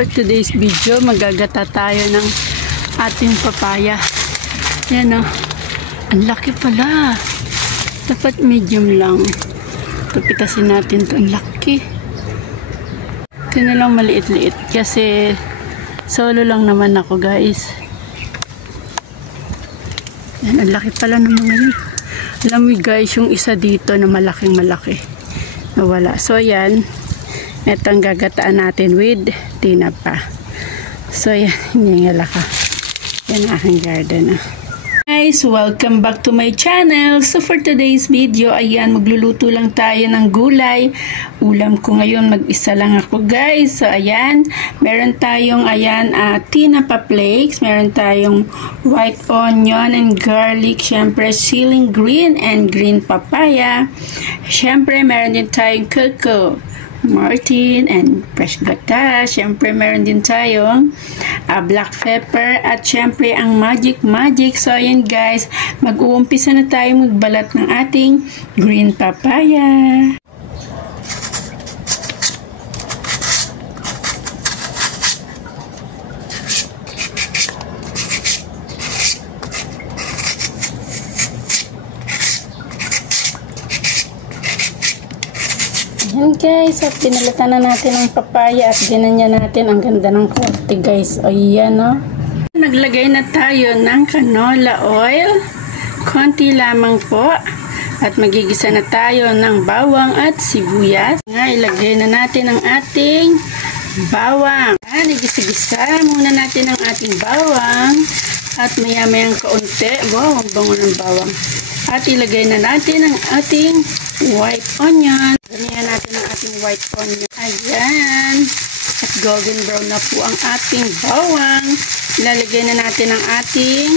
for today's video, magagata tayo ng ating papaya. Yan o. Ang laki pala. Dapat medium lang. Tapitasin natin ito. Ang laki. Ito na lang maliit-liit. Kasi solo lang naman ako, guys. Yan, ang laki pala ng mga yun. Alam mo guys, yung isa dito na malaking malaki. Nawala. So, yan. Ito ang gagataan natin with tinapa. So, yan. Hiningala ka. Yan ang aking garden. Guys, welcome back to my channel. So, for today's video, ayan, magluluto lang tayo ng gulay. Ulam ko ngayon, mag-isa lang ako, guys. So, ayan, meron tayong, ayan, tinapa flakes. Meron tayong white onion and garlic. Siyempre, ceiling green and green papaya. Siyempre, meron din tayong cocoa Martin and fresh gata. Siyempre meron din tayong black pepper at siyempre ang magic. So ayan guys, mag-uumpisa na tayo magbalat ng ating green papaya. Ayan guys, at pinalitan na natin ang papaya at ginanya natin. Ang ganda ng korte guys. O yan o. Naglagay na tayo ng canola oil. Konti lamang po. At magigisa na tayo ng bawang at sibuyas. Ilagay na natin ang ating bawang. Igisa-gisa muna natin ang ating bawang. At maya-mayang kaunti. Wow, ang bango ng bawang. At ilagay na natin ang ating white onion. Ganiyan natin ang ating white onion. Ayan. At golden brown na po ang ating bawang. Ilalagay na natin ang ating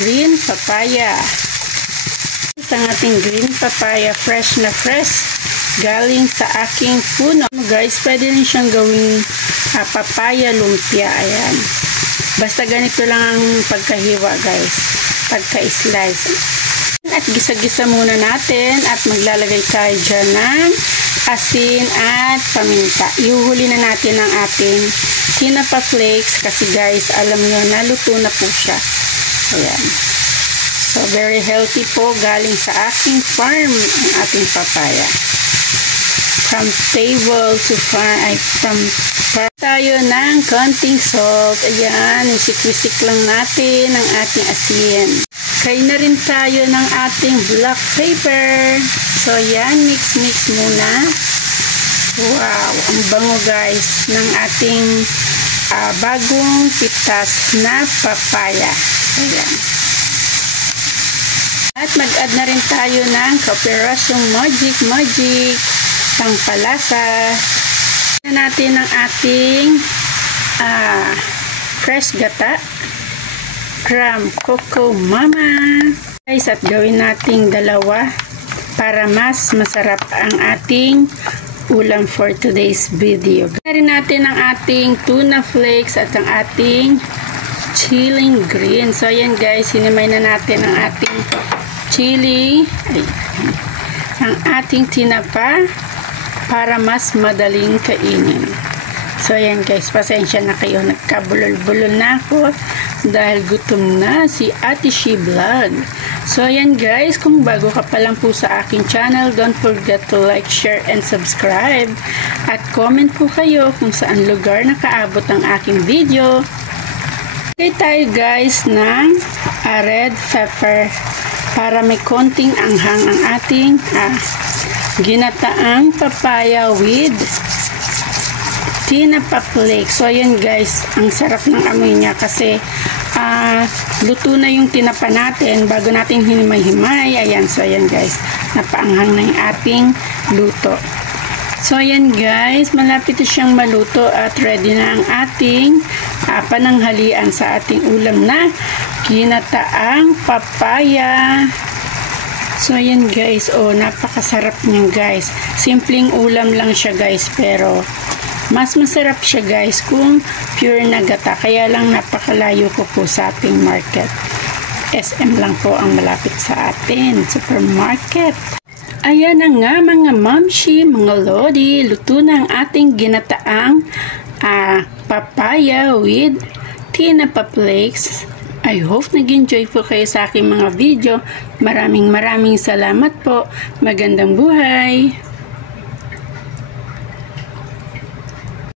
green papaya. Ito ang ating green papaya. Fresh na fresh. Galing sa aking puno. Guys, pwede rin siyang gawing papaya lumpia. Ayan. Basta ganito lang ang pagkahiwa guys. Pagka-slice. At gisa-gisa muna natin at maglalagay tayo dyan ng asin at paminta. Ihuhuli na natin ang ating tinapa flakes kasi guys, alam nyo, naluto na po siya. Ayan. So, very healthy po. Galing sa aking farm ang ating papaya. From table to farm, from tayo ng konting salt. Ayan, isik-wisik lang natin ang ating asin. Kaya na rin tayo ng ating black pepper. So, yan, mix-mix muna. Wow, ang bango guys ng ating bagong pitas na papaya. Ayan. At mag-add na rin tayo ng kapirasyong magic pangpalasa. Na natin ang ating fresh gata from Coco Mama. Guys, at gawin nating dalawa para mas masarap ang ating ulam for today's video. Gawin natin ang ating tuna flakes at ang ating chili green. So, ayan guys, hinimay na natin ang ating chili. Ang ating tinapa para mas madaling kainin. So, ayan guys, pasensya na kayo. Nagkabulol-bulol na ako dahil gutom na si Ate She Vlog. So, ayan guys, kung bago ka pa lang po sa aking channel, don't forget to like, share, and subscribe. At comment po kayo kung saan lugar nakaabot ang aking video. Okay tayo guys ng red pepper para may konting anghang ang ating ginataang papaya with tinapa flakes. So, ayan guys, ang sarap ng amoy niya kasi luto na yung tinapa natin bago natin hinimay-himay. Ayan, so ayan guys, napaanghang na yung ating luto. So, ayan guys, malapit na siyang maluto at ready na ang ating pananghalian sa ating ulam na ginataang papaya. So, ayan guys, oh, napakasarap niya guys. Simpleng ulam lang siya guys, pero mas masarap siya guys kung pure na gata. Kaya lang napakalayo ko po sa ating market. SM lang po ang malapit sa atin, supermarket. Ayan na nga mga mamshi, mga lodi, luto na ang ating ginataang papaya with tinapa flakes. I hope nag-enjoy po kayo sa aking mga video. Maraming salamat po. Magandang buhay!